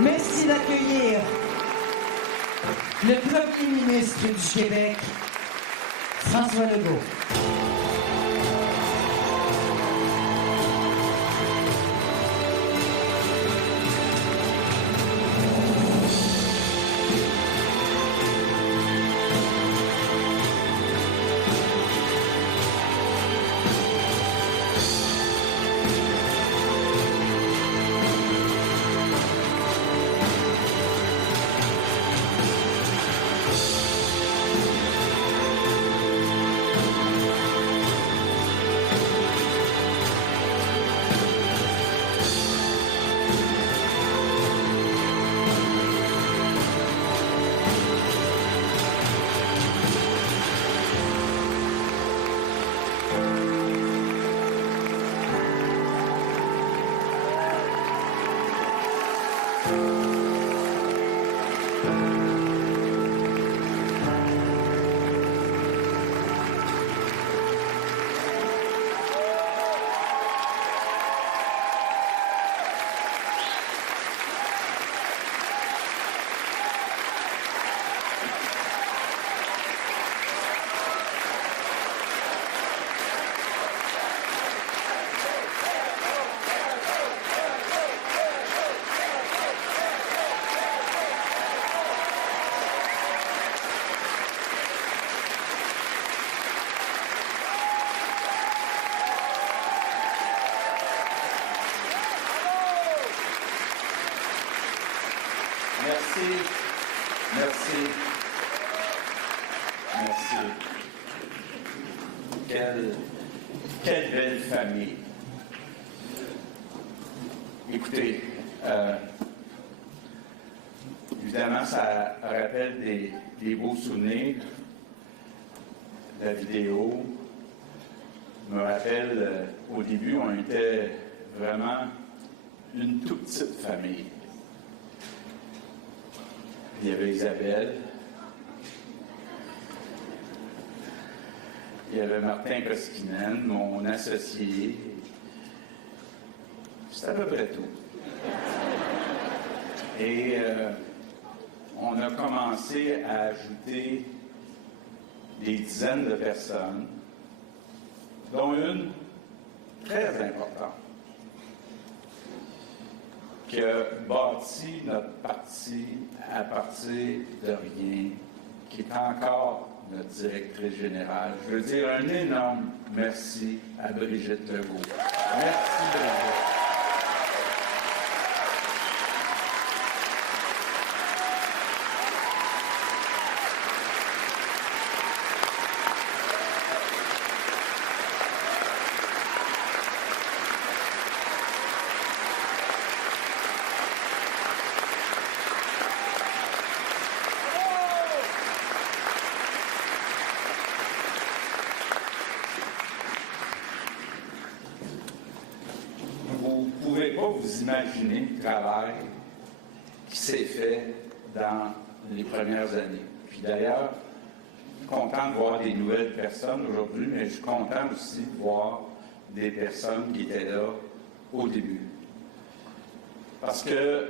Merci d'accueillir le Premier ministre du Québec, François Legault. Merci. Quelle belle famille. Écoutez, évidemment, ça rappelle des beaux souvenirs. La vidéo me rappelle, au début, on était vraiment une toute petite famille. Il y avait Isabelle, il y avait Martin Koskinen, mon associé. C'est à peu près tout. Et on a commencé à ajouter des dizaines de personnes, dont une très importante, qui a bâti notre parti à partir de rien, qui est encore notre directrice générale. Je veux dire un énorme merci à Brigitte Legault. Merci, Brigitte. Vous imaginez le travail qui s'est fait dans les premières années. Puis d'ailleurs, je suis content de voir des nouvelles personnes aujourd'hui, mais je suis content aussi de voir des personnes qui étaient là au début. Parce que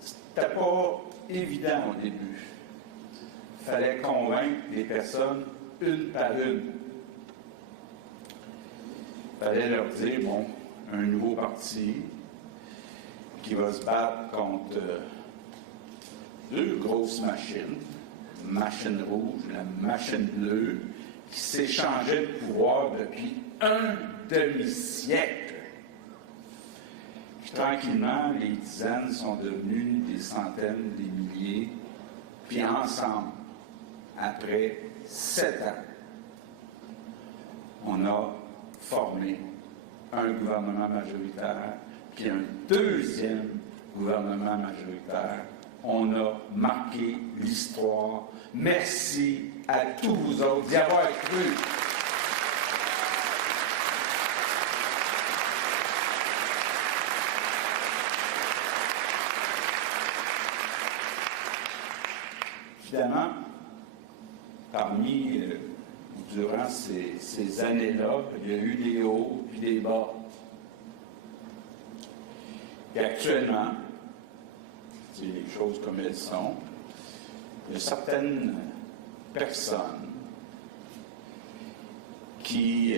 c'était pas évident au début. Il fallait convaincre les personnes une par une. Il fallait leur dire, bon, un nouveau parti qui va se battre contre deux grosses machines, la machine rouge, la machine bleue, qui s'échangeaient le pouvoir depuis un demi-siècle. Puis tranquillement, les dizaines sont devenues des centaines, des milliers, puis ensemble, après 7 ans, on a formé un gouvernement majoritaire, puis un deuxième gouvernement majoritaire. On a marqué l'histoire. Merci à tous vous autres d'y avoir cru. Évidemment, durant ces années-là, il y a eu des hauts puis des bas. Et actuellement, dire les choses comme elles sont. Il y a certaines personnes qui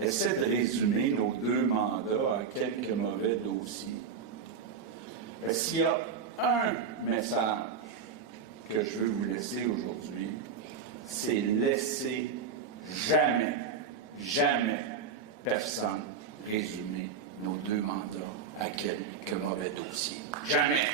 essaient de résumer nos 2 mandats à quelques mauvais dossiers. Et s'il y a un message que je veux vous laisser aujourd'hui, c'est laisser jamais, jamais personne résumer nos 2 mandats à quelques mauvais dossiers. Jamais!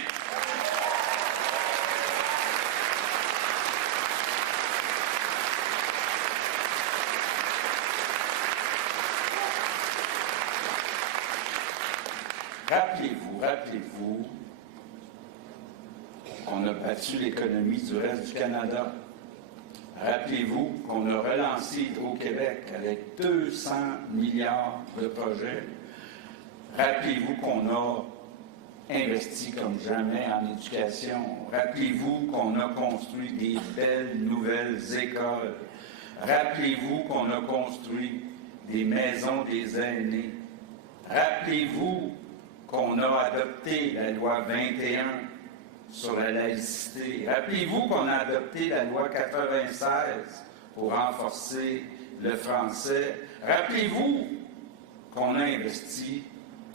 Rappelez-vous qu'on a battu l'économie du reste du Canada. Rappelez-vous qu'on a relancé Hydro-Québec avec 200 milliards de projets. Rappelez-vous qu'on a investi comme jamais en éducation. Rappelez-vous qu'on a construit des belles nouvelles écoles. Rappelez-vous qu'on a construit des maisons des aînés. Rappelez-vous qu'on a adopté la loi 21 sur la laïcité. Rappelez-vous qu'on a adopté la loi 96 pour renforcer le français. Rappelez-vous qu'on a investi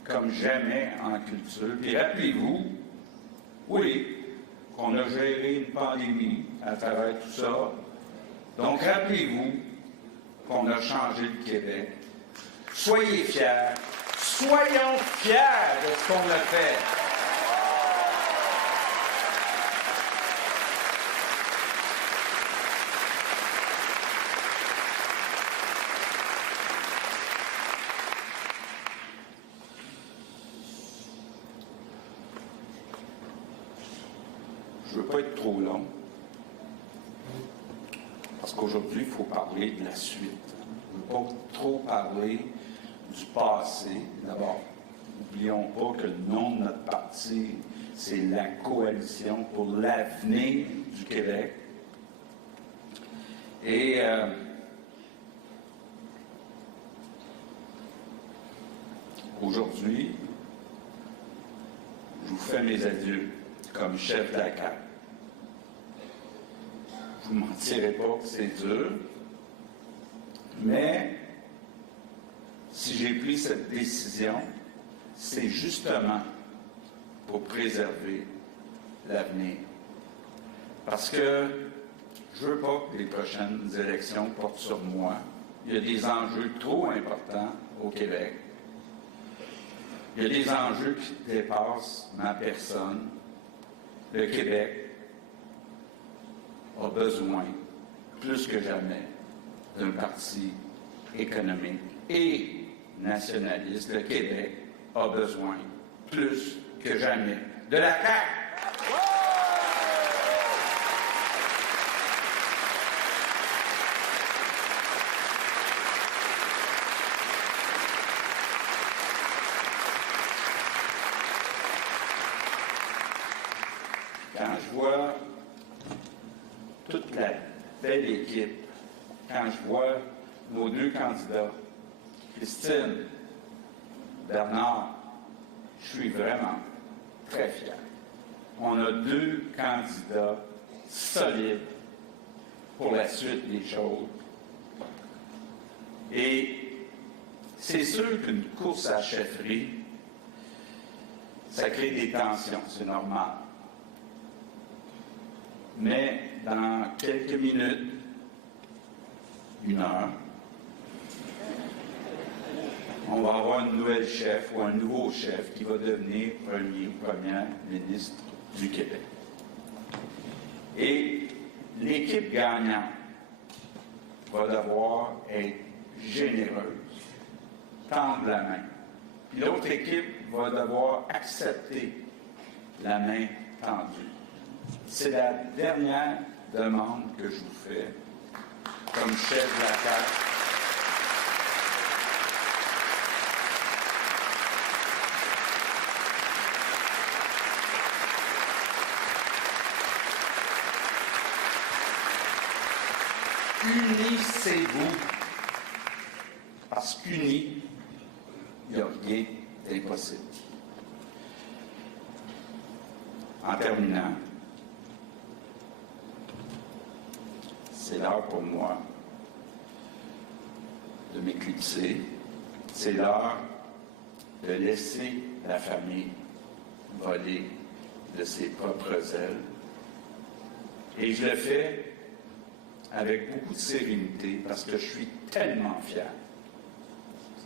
comme jamais en culture. Puis rappelez-vous, oui, qu'on a géré une pandémie à travers tout ça. Donc rappelez-vous qu'on a changé le Québec. Soyez fiers. Soyons fiers de ce qu'on a fait. Je ne veux pas être trop long, parce qu'aujourd'hui, il faut parler de la suite. Je ne veux pas trop parler du passé. D'abord, n'oublions pas que le nom de notre parti, c'est la Coalition pour l'avenir du Québec. Et aujourd'hui, je vous fais mes adieux comme chef de la CAQ. Je ne vous mentirai pas que c'est dur, mais si j'ai pris cette décision, c'est justement pour préserver l'avenir. Parce que je ne veux pas que les prochaines élections portent sur moi. Il y a des enjeux trop importants au Québec. Il y a des enjeux qui dépassent ma personne. Le Québec a besoin, plus que jamais, d'un parti économique et nationaliste. Le Québec a besoin, plus que jamais, de la CAQ. Quand je vois toute la belle équipe, quand je vois nos 2 candidats, Christine, Bernard, je suis vraiment très fier. On a 2 candidats solides pour la suite des choses. Et c'est sûr qu'une course à la chefferie, ça crée des tensions, c'est normal. Mais dans quelques minutes, 1 heure, on va avoir une nouvelle chef ou un nouveau chef qui va devenir premier ou première ministre du Québec. Et l'équipe gagnante va devoir être généreuse, tendre la main. Puis l'autre équipe va devoir accepter la main tendue. C'est la dernière demande que je vous fais comme chef de la CAQ. Unissez-vous, parce qu'unis, il n'y a rien d'impossible. En terminant, c'est l'heure pour moi de m'éclipser. C'est l'heure de laisser la famille voler de ses propres ailes. Et je le fais avec beaucoup de sérénité parce que je suis tellement fier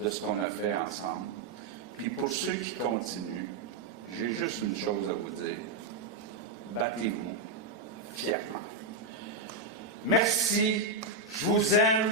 de ce qu'on a fait ensemble. Puis pour ceux qui continuent, j'ai juste une chose à vous dire. Battez-vous fièrement. Merci, je vous aime.